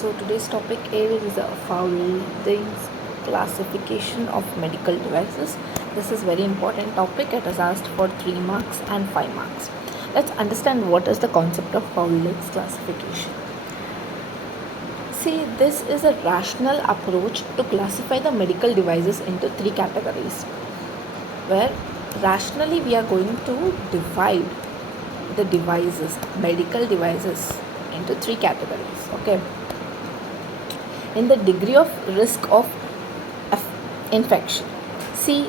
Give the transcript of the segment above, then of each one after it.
So today's topic is Spaulding's classification of medical devices. This is very important topic. It is asked for 3 marks and 5 marks. Let's understand what is the concept of Spaulding's classification. See, this is a rational approach to classify the medical devices into 3 categories, where rationally we are going to divide the devices, medical devices, into 3 categories. Okay, in the degree of risk of infection. See,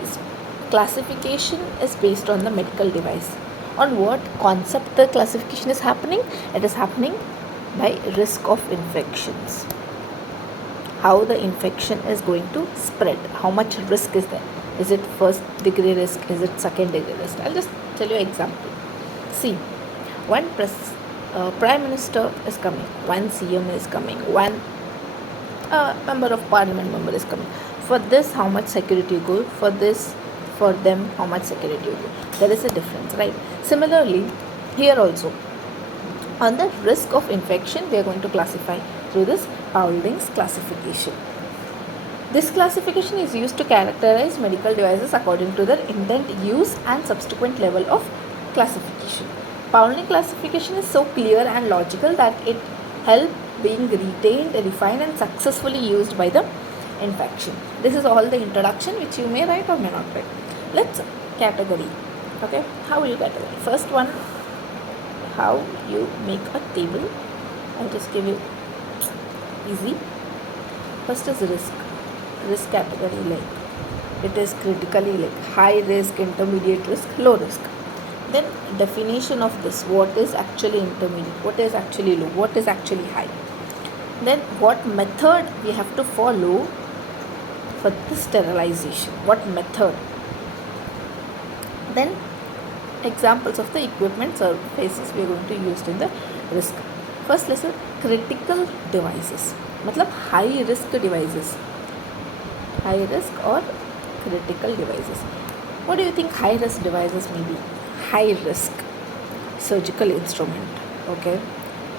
classification is based on the medical device. On what concept the classification is happening? It is happening by risk of infections. How the infection is going to spread. How much risk is there? Is it first degree risk? Is it second degree risk? I'll just tell you an example. See, one prime minister is coming, one CM is coming, one member of parliament member is coming. For this, how much security you go? For this, for them, how much security you go? There is a difference, right? Similarly, here also, on the risk of infection, we are going to classify through this Spaulding's classification. This classification is used to characterize medical devices according to their intent, use, and subsequent level of classification. Spaulding classification is so clear and logical that it helps being retained, refined, and successfully used by the infection. This is all the introduction which you may write or may not write. Let's category. Okay, how will you category? First one, how you make a table. I'll just give you easy. First is risk category, like it is critically like high risk, intermediate risk, low risk. Then definition of this, what is actually intermediate, what is actually low, what is actually high. Then what method we have to follow for the sterilization, what method. Then examples of the equipment surfaces we are going to use in the risk. First lesson, critical devices, matlab high risk devices, high risk or critical devices. What do you think high risk devices may be? High risk surgical instrument, okay,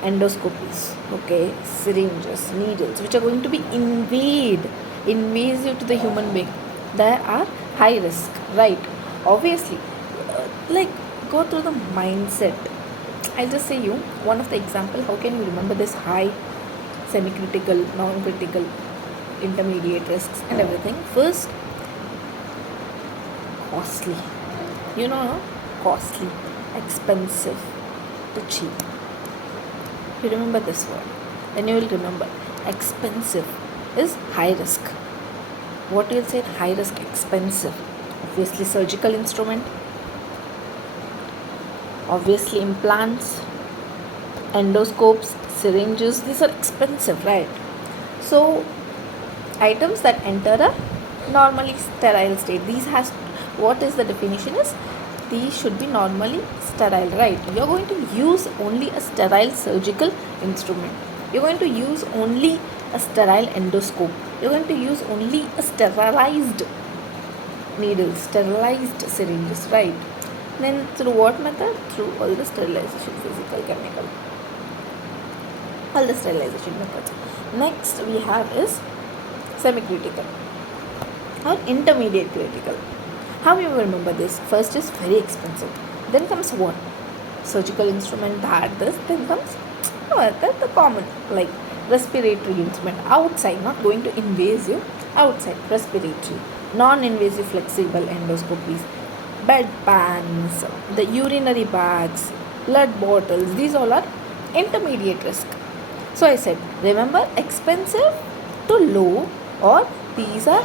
endoscopies, okay, syringes, needles, which are going to be invasive to the human being. They are high risk, right? Obviously, like go through the mindset. I'll just say you one of the example. How can you remember this high, semi-critical, non-critical, intermediate risks and everything? First, costly. You know, no? Costly, expensive, to cheap. You remember this word, then you will remember expensive is high risk. What you'll say? High risk, expensive. Obviously surgical instrument, obviously implants, endoscopes, syringes, these are expensive, right? So items that enter a normally sterile state, these has, what is the definition is, these should be normally sterile, right? You're going to use only a sterile surgical instrument. You're going to use only a sterile endoscope. You're going to use only a sterilized needles, sterilized syringes, right? Then through what method? Through all the sterilization, physical, chemical, all the sterilization methods. Next we have is semi-critical or intermediate critical. How you remember this? First is very expensive. Then comes what? Surgical instrument, that this. Then comes the common, like respiratory instrument, outside, not going to invasive, outside, respiratory, non-invasive flexible endoscopies, bed pans, the urinary bags, blood bottles. These all are intermediate risk. So I said, remember, expensive to low, or these are,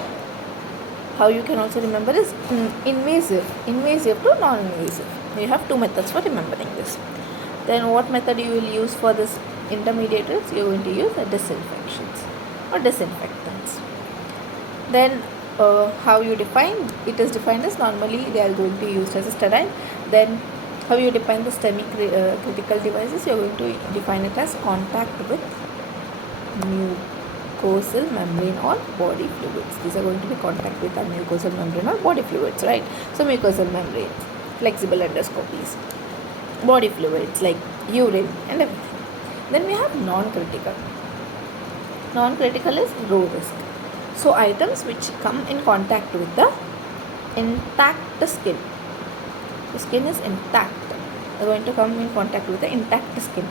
how you can also remember is invasive to non-invasive. You have 2 methods for remembering this. Then what method you will use for this intermediate risk? You are going to use disinfections or disinfectants. Then how you define? It is defined as normally they are going to be used as a sterile. Then how you define the semi-critical devices? You are going to define it as contact with mucosal membrane or body fluids. These are going to be contact with a mucosal membrane or body fluids, right? So mucosal membrane, flexible endoscopies, body fluids like urine and everything. Then we have non-critical. Non-critical is low risk. So items which come in contact with the intact skin. The skin is intact. They're going to come in contact with the intact skin.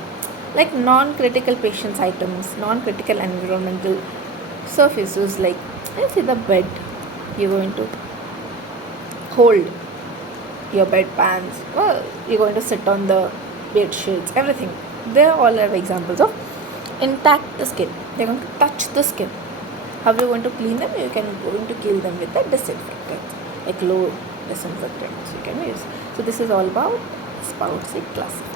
Like non-critical patients items, non-critical environmental surfaces, like let's say the bed. You're going to hold your bed pans, well, you're going to sit on the bed sheets, everything. They all are examples of intact skin. They're going to touch the skin. How you're going to clean them? You can going to kill them with the disinfectant, like low disinfectants you can use. So this is all about Spaulding classification.